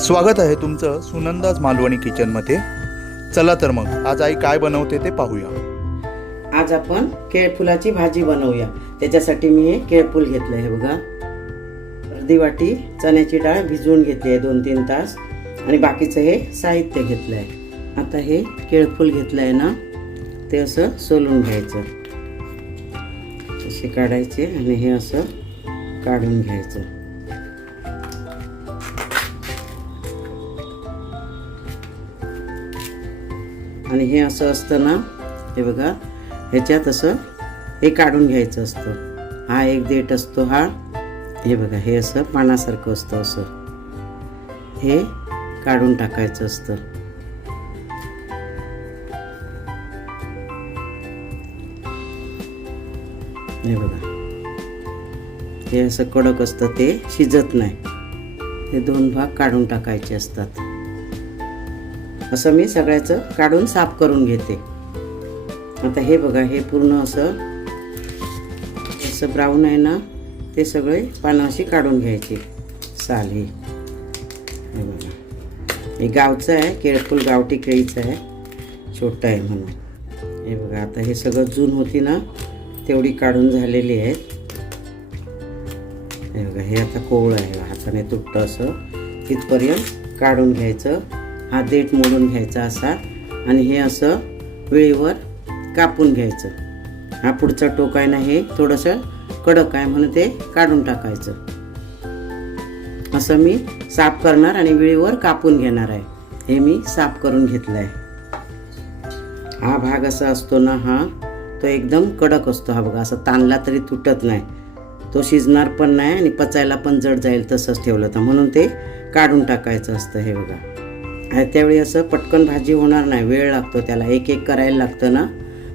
स्वागत आहे तुमचं सुनंदाज मालवणी किचनमध्ये. चला तर मग आज आई काय बनवते ते पाहूया. आज आपण केळफुलाची भाजी बनवूया. त्याच्यासाठी मी हे केळफूल घेतलं आहे बघा. अर्धी वाटी चण्याची डाळ भिजवून घेतली आहे दोन तीन तास. आणि बाकीचं हे साहित्य घेतलं आहे. आता हे केळफूल घेतलं आहे ना ते असं सोलून घ्यायचं. असे काढायचे आणि हे असं काढून घ्यायचं. आणि हे असं असतं ना हे बघा ह्याच्यात असं हे काढून घ्यायचं असतं. हा एक देठ असतो हा हे बघा हे असं पानासारखं असतं असं. हे काढून टाकायचं असतं. हे बघा. हे असं कडक असतं ते शिजत नाही. हे दोन भाग काढून टाकायचे असतात. असं मी सगळ्याचं काढून साफ करून घेते. आता हे बघा हे पूर्ण असं असं ब्राऊन आहे ना ते सगळे पानं अशी काढून घ्यायची. साल ही. हे बघा. हे गावचं आहे केळफुल गावठी केळीचं आहे. छोटं आहे म्हणून. हे बघा आता हे सगळं जून होती ना तेवढी काढून झालेली आहेत हे बघा हे आता कोवळं आहे. हाताने तुटतं असं. तिथपर्यंत काढून घ्यायचं. हा देठ मोडून घ्यायचा असा आणि हे असं वेळीवर कापून घ्यायचं. हा पुढचा टोक आहे ना हे थोडंसं कडक आहे म्हणून ते काढून टाकायचं. असं मी साफ करणार आणि वेळीवर कापून घेणार आहे. हे मी साफ करून घेतलं आहे हा भाग असा असतो ना हा तो एकदम कडक असतो हा बघा. असं ताणला तरी तुटत नाही. तो शिजणार पण नाही आणि पचायला पण जड जाईल तसंच ठेवलं तर. म्हणून ते काढून टाकायचं असतं हे बघा. त्यावेळी असं पटकन भाजी होणार नाही वेळ लागतो त्याला. एक एक करायला लागतं ना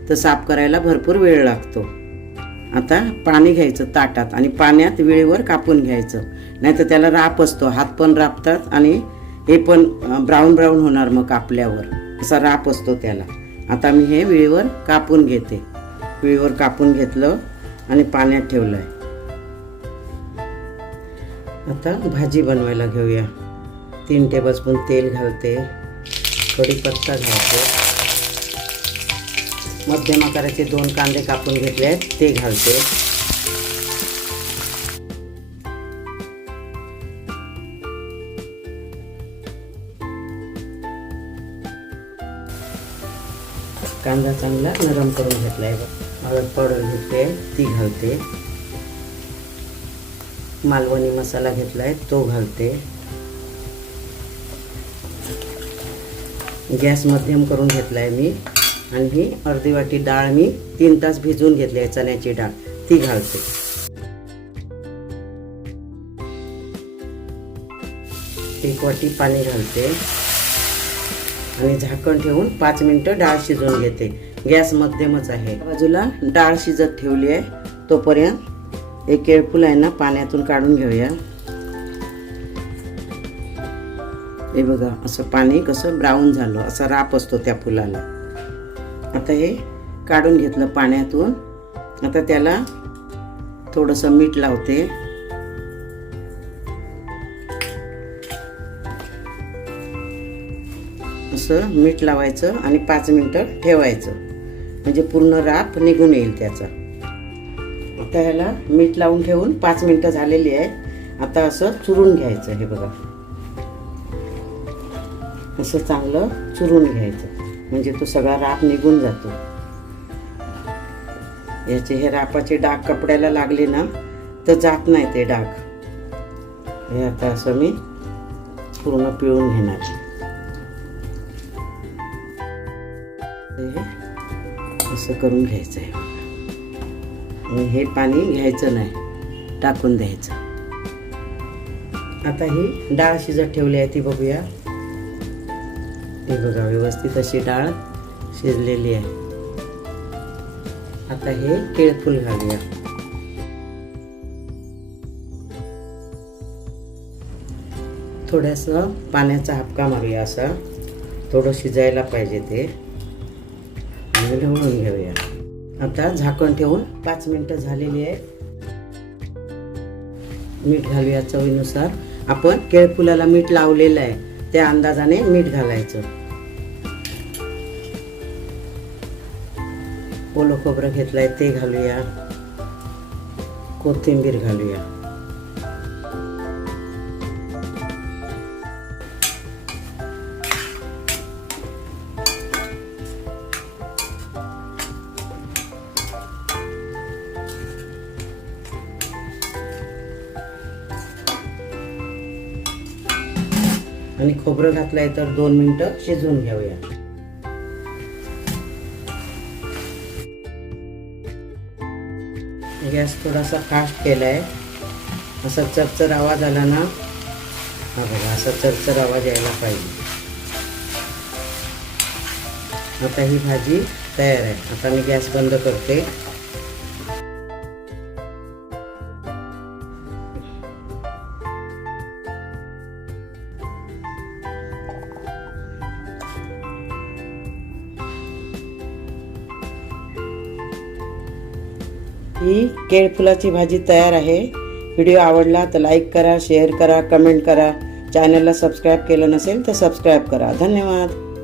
तर साफ करायला भरपूर वेळ लागतो. आता पाणी घ्यायचं ताटात आणि पाण्यात वेळेवर कापून घ्यायचं. नाही तर त्याला राप असतो हात पण रापतात आणि हे पण ब्राऊन ब्राऊन होणार मग कापल्यावर. असा राप असतो त्याला. आता मी हे वेळेवर कापून घेते. वेळेवर कापून घेतलं आणि पाण्यात ठेवलं आहे आता भाजी बनवायला घेऊया. तीन टेबलस्पून तेल घालते. कढीपत्ता घालते. मध्यम आकाराचे दोन कांदे कापून घेतले आहेत ते घालते. कांदा चांगला नरम करून घेतला आहे हळद पावडर आहे ती घालते. मालवणी मसाला घेतला आहे तो घालते. गॅस मध्यम करून घेतला आहे मी. आणि ही अर्धी वाटी डाळ मी तीन तास भिजवून घेतली आहे चण्याची डाळ. ती घालते. एक वाटी पाणी घालते. आणि झाकण ठेवून पाच मिनिटं डाळ शिजवून घेते. गॅस मध्यमच आहे. बाजूला डाळ शिजत ठेवली आहे. तोपर्यंत एक केळफूल आहे ना पाण्यातून काढून घेऊया. हे बघा असं पाणी कसं ब्राऊन झालं असा राप असतो त्या फुलाला. आता हे काढून घेतलं पाण्यातून. आता त्याला थोडंसं मीठ लावते. असं मीठ लावायचं आणि पाच मिनटं ठेवायचं. म्हणजे पूर्ण राप निघून येईल त्याचा. आता ह्याला मीठ लावून ठेवून पाच मिनटं झालेली आहे. आता असं चुरून घ्यायचं हे बघा. असं चांगलं चुरून घ्यायचं. म्हणजे तो सगळा राप निघून जातो. याचे हे रापाचे डाग कपड्याला लागले ना तर जात नाही ते डाग. हे आता असं मी पूर्ण पिळून घेणार असं करून घ्यायचं आहे. हे पाणी घ्यायचं नाही टाकून द्यायचं. आता ही डाळ शिजत ठेवली आहे ती बघूया. हे बघा व्यवस्थित अशी डाळ शिजलेली आहे. आता हे केळफूल घालूया. थोड्यास पाण्याचा हापका मारूया असा. थोडं शिजायला पाहिजे ते. आणि ढवळून घेऊया. आता झाकण ठेवून पाच मिनटं झालेली आहे. मीठ घालूया चवीनुसार. आपण केळफुलाला मीठ लावलेलं आहे. त्या अंदाजाने मीठ घालायचं. ओलं खोबरं घेतलंय ते घालूया. कोथिंबीर घालूया. आणि खोबरं घातलंय तर दोन मिनटं शिजवून घेऊया. गॅस थोडासा फास्ट केलाय. असा चरचर आवाज आला ना हा बघा असा चरचर आवाज यायला पाहिजे. आता ही भाजी तयार आहे. आता मी गॅस बंद करते. ही केळफुलाची भाजी तयार आहे. व्हिडिओ आवडला तर लाईक करा शेअर करा कमेंट करा. चॅनलला सबस्क्राईब केलं नसेल तर सबस्क्राईब करा. धन्यवाद.